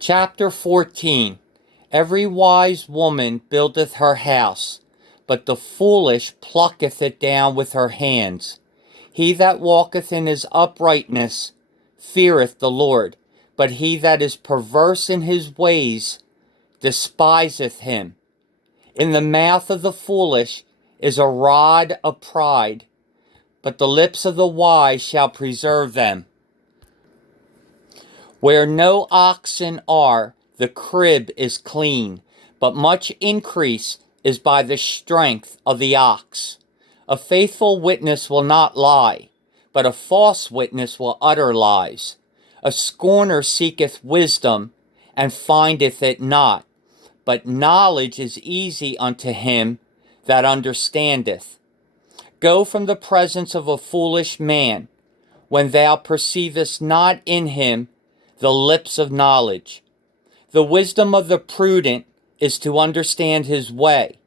Chapter 14. Every wise woman buildeth her house, but the foolish plucketh it down with her hands. He that walketh in his uprightness feareth the Lord, but he that is perverse in his ways despiseth him. In the mouth of the foolish is a rod of pride, but the lips of the wise shall preserve them. Where no oxen are, the crib is clean, but much increase is by the strength of the ox. A faithful witness will not lie, but a false witness will utter lies. A scorner seeketh wisdom, and findeth it not, but knowledge is easy unto him that understandeth. Go from the presence of a foolish man, when thou perceivest not in him the lips of knowledge. The wisdom of the prudent is to understand his way,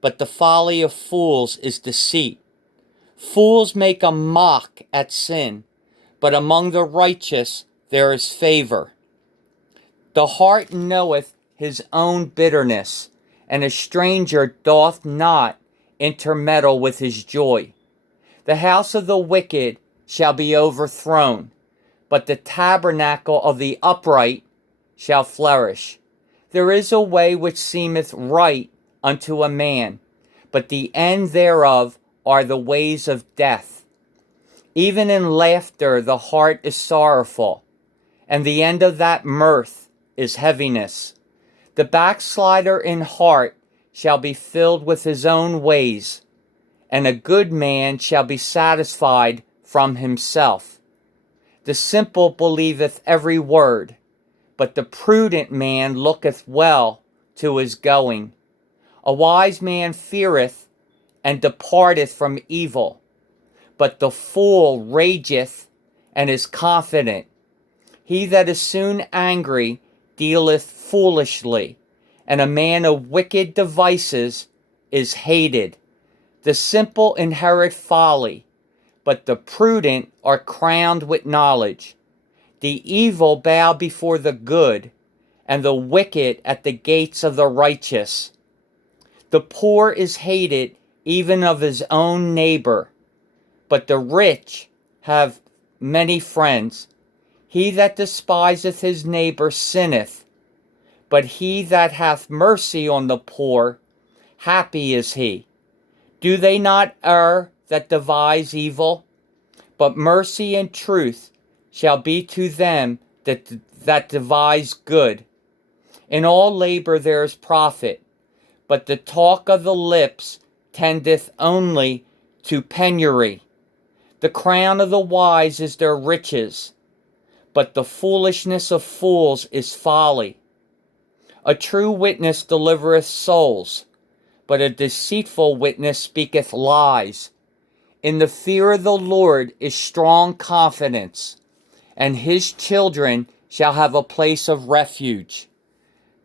but the folly of fools is deceit. Fools make a mock at sin, but among the righteous there is favor. The heart knoweth his own bitterness, and a stranger doth not intermeddle with his joy. The house of the wicked shall be overthrown, but the tabernacle of the upright shall flourish. There is a way which seemeth right unto a man, but the end thereof are the ways of death. Even in laughter the heart is sorrowful, and the end of that mirth is heaviness. The backslider in heart shall be filled with his own ways, and a good man shall be satisfied from himself. The simple believeth every word, but the prudent man looketh well to his going. A wise man feareth and departeth from evil, but the fool rageth and is confident. He that is soon angry dealeth foolishly, and a man of wicked devices is hated. The simple inherit folly, but the prudent are crowned with knowledge. The evil bow before the good, and the wicked at the gates of the righteous. The poor is hated even of his own neighbor, but the rich have many friends. He that despiseth his neighbor sinneth, but he that hath mercy on the poor, happy is he. Do they not err that devise evil? But mercy and truth shall be to them that devise good. In all labor there is profit, but the talk of the lips tendeth only to penury. The crown of the wise is their riches, but the foolishness of fools is folly. A true witness delivereth souls, but a deceitful witness speaketh lies. In the fear of the Lord is strong confidence, and his children shall have a place of refuge.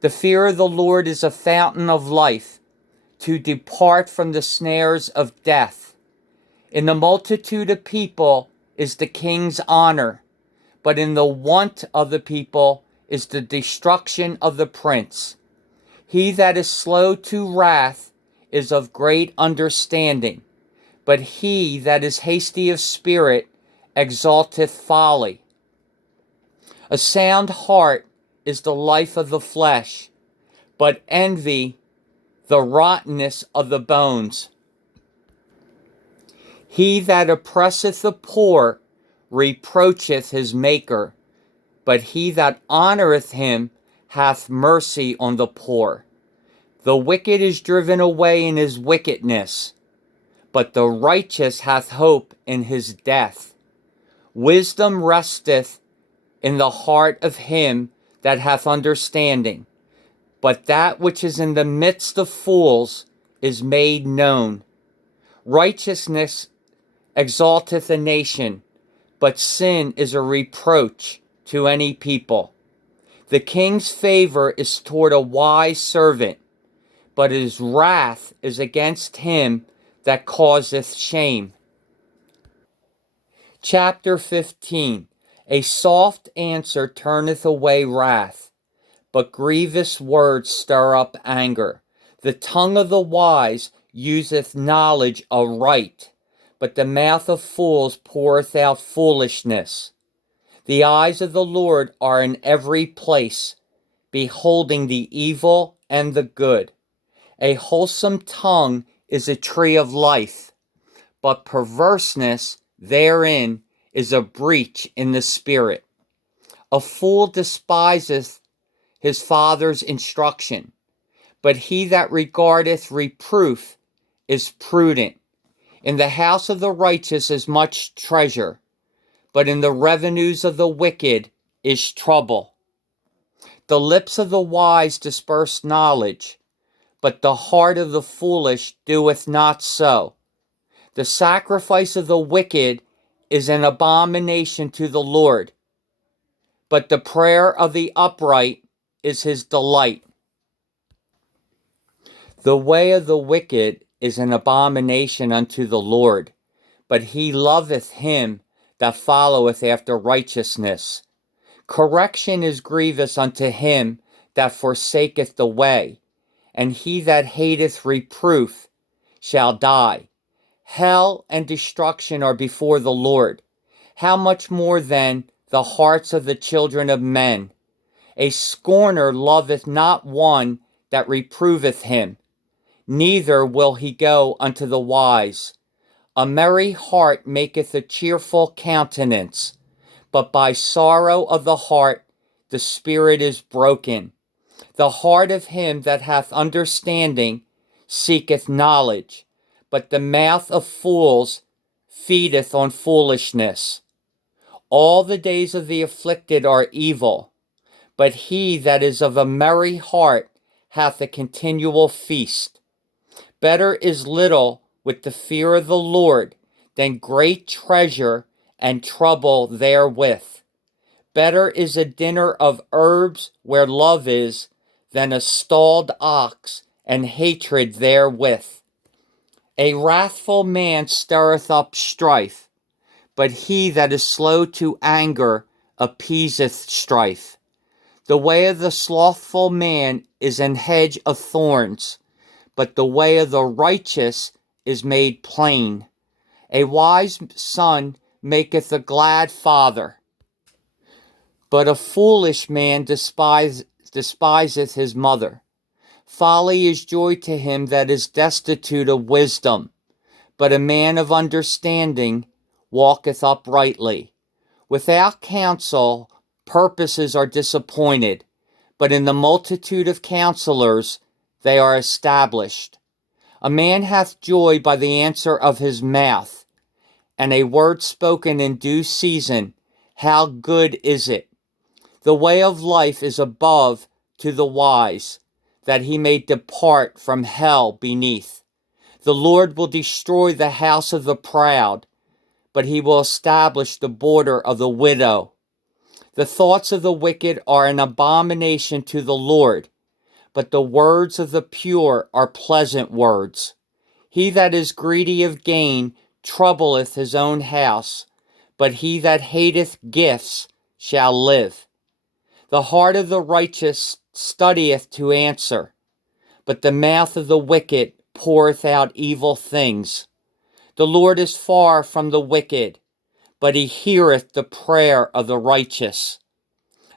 The fear of the Lord is a fountain of life, to depart from the snares of death. In the multitude of people is the king's honor, but in the want of the people is the destruction of the prince. He that is slow to wrath is of great understanding, but he that is hasty of spirit exalteth folly. A sound heart is the life of the flesh, but envy the rottenness of the bones. He that oppresseth the poor reproacheth his maker, but he that honoreth him hath mercy on the poor. The wicked is driven away in his wickedness, but the righteous hath hope in his death. Wisdom resteth in the heart of him that hath understanding, but that which is in the midst of fools is made known. Righteousness exalteth a nation, but sin is a reproach to any people. The king's favor is toward a wise servant, but his wrath is against him that causeth shame. Chapter 15. A soft answer turneth away wrath, but grievous words stir up anger. The tongue of the wise useth knowledge aright, but the mouth of fools poureth out foolishness. The eyes of the Lord are in every place, beholding the evil and the good. A wholesome tongue is a tree of life, but perverseness therein is a breach in the spirit. A fool despiseth his father's instruction, but he that regardeth reproof is prudent. In the house of the righteous is much treasure, but in the revenues of the wicked is trouble. The lips of the wise disperse knowledge, but the heart of the foolish doeth not so. The sacrifice of the wicked is an abomination to the Lord, but the prayer of the upright is his delight. The way of the wicked is an abomination unto the Lord, but he loveth him that followeth after righteousness. Correction is grievous unto him that forsaketh the way, and he that hateth reproof shall die. Hell and destruction are before the Lord. How much more then the hearts of the children of men? A scorner loveth not one that reproveth him, neither will he go unto the wise. A merry heart maketh a cheerful countenance, but by sorrow of the heart the spirit is broken. The heart of him that hath understanding seeketh knowledge, but the mouth of fools feedeth on foolishness. All the days of the afflicted are evil, but he that is of a merry heart hath a continual feast. Better is little with the fear of the Lord than great treasure and trouble therewith. Better is a dinner of herbs where love is than a stalled ox and hatred therewith. A wrathful man stirreth up strife, but he that is slow to anger appeaseth strife. The way of the slothful man is an hedge of thorns, but the way of the righteous is made plain. A wise son maketh a glad father, but a foolish man despiseth his mother. Folly is joy to him that is destitute of wisdom, but a man of understanding walketh uprightly. Without counsel, purposes are disappointed, but in the multitude of counselors they are established. A man hath joy by the answer of his mouth, and a word spoken in due season, how good is it! The way of life is above to the wise, that he may depart from hell beneath. The Lord will destroy the house of the proud, but he will establish the border of the widow. The thoughts of the wicked are an abomination to the Lord, but the words of the pure are pleasant words. He that is greedy of gain troubleth his own house, but he that hateth gifts shall live. The heart of the righteous studieth to answer, but the mouth of the wicked poureth out evil things. The Lord is far from the wicked, but he heareth the prayer of the righteous.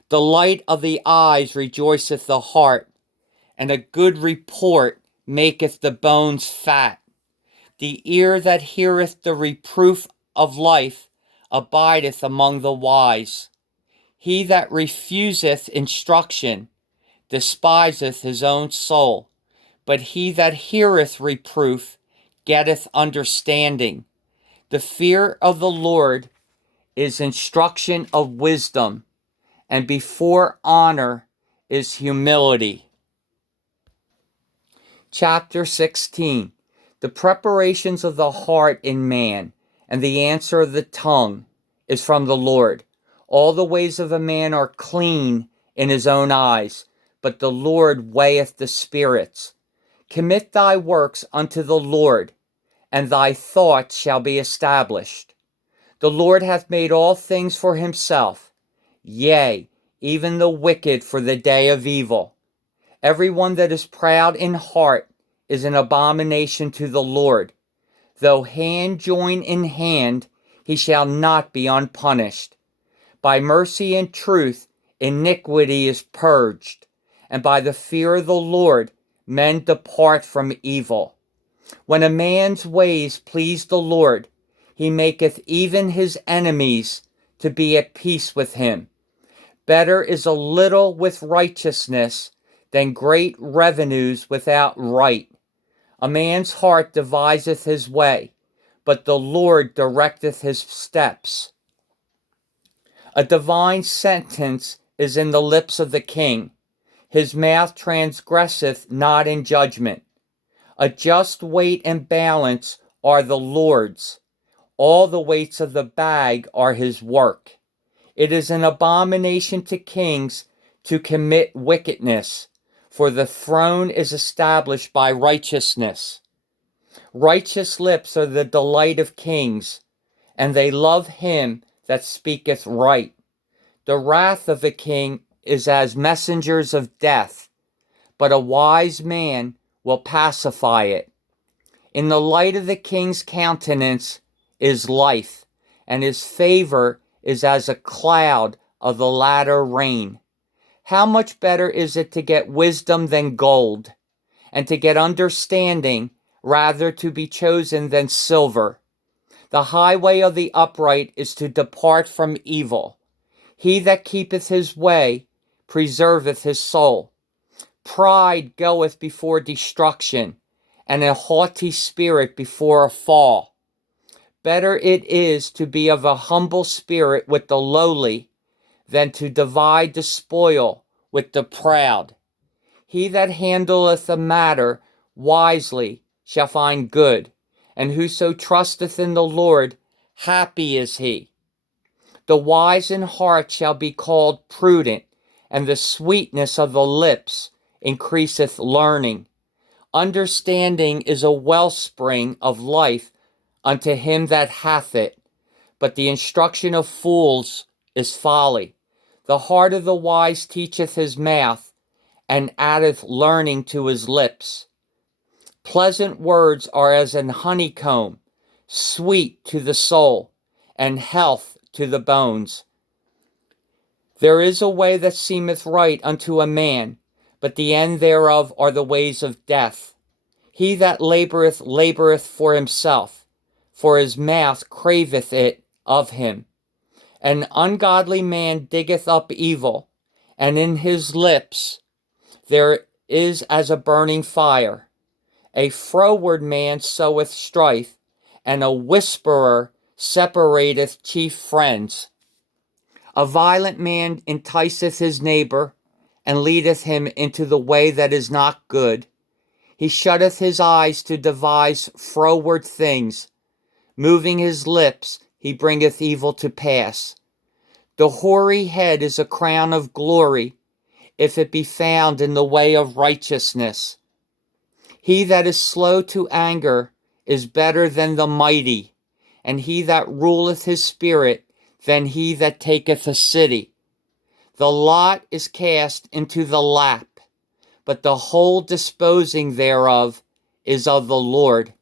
The light of the eyes rejoiceth the heart, and a good report maketh the bones fat. The ear that heareth the reproof of life abideth among the wise. He that refuseth instruction despiseth his own soul, but he that heareth reproof getteth understanding. The fear of the Lord is instruction of wisdom, and before honor is humility. Chapter 16. The preparations of the heart in man, and the answer of the tongue, is from the Lord. All the ways of a man are clean in his own eyes, but the Lord weigheth the spirits. Commit thy works unto the Lord, and thy thoughts shall be established. The Lord hath made all things for himself. Yea, even the wicked for the day of evil. Everyone that is proud in heart is an abomination to the Lord. Though hand join in hand, he shall not be unpunished. By mercy and truth, iniquity is purged, and by the fear of the Lord, men depart from evil. When a man's ways please the Lord, he maketh even his enemies to be at peace with him. Better is a little with righteousness than great revenues without right. A man's heart deviseth his way, but the Lord directeth his steps. A divine sentence is in the lips of the king. His mouth transgresseth not in judgment. A just weight and balance are the Lord's. All the weights of the bag are his work. It is an abomination to kings to commit wickedness, for the throne is established by righteousness. Righteous lips are the delight of kings, and they love him that speaketh right. The wrath of the king is as messengers of death, but a wise man will pacify it. In the light of the king's countenance is life, and his favor is as a cloud of the latter rain. How much better is it to get wisdom than gold, and to get understanding rather to be chosen than silver? The highway of the upright is to depart from evil. He that keepeth his way preserveth his soul. Pride goeth before destruction, and a haughty spirit before a fall. Better it is to be of a humble spirit with the lowly than to divide the spoil with the proud. He that handleth a matter wisely shall find good, and whoso trusteth in the Lord, happy is he. The wise in heart shall be called prudent, and the sweetness of the lips increaseth learning. Understanding is a wellspring of life unto him that hath it, but the instruction of fools is folly. The heart of the wise teacheth his mouth, and addeth learning to his lips. Pleasant words are as an honeycomb, sweet to the soul, and health to the bones. There is a way that seemeth right unto a man, but the end thereof are the ways of death. He that laboureth, laboureth for himself, for his mouth craveth it of him. An ungodly man diggeth up evil, and in his lips there is as a burning fire. A froward man soweth strife, and a whisperer separateth chief friends. A violent man enticeth his neighbor, and leadeth him into the way that is not good. He shutteth his eyes to devise froward things. Moving his lips, he bringeth evil to pass. The hoary head is a crown of glory, if it be found in the way of righteousness. He that is slow to anger is better than the mighty, and he that ruleth his spirit than he that taketh a city. The lot is cast into the lap, but the whole disposing thereof is of the Lord.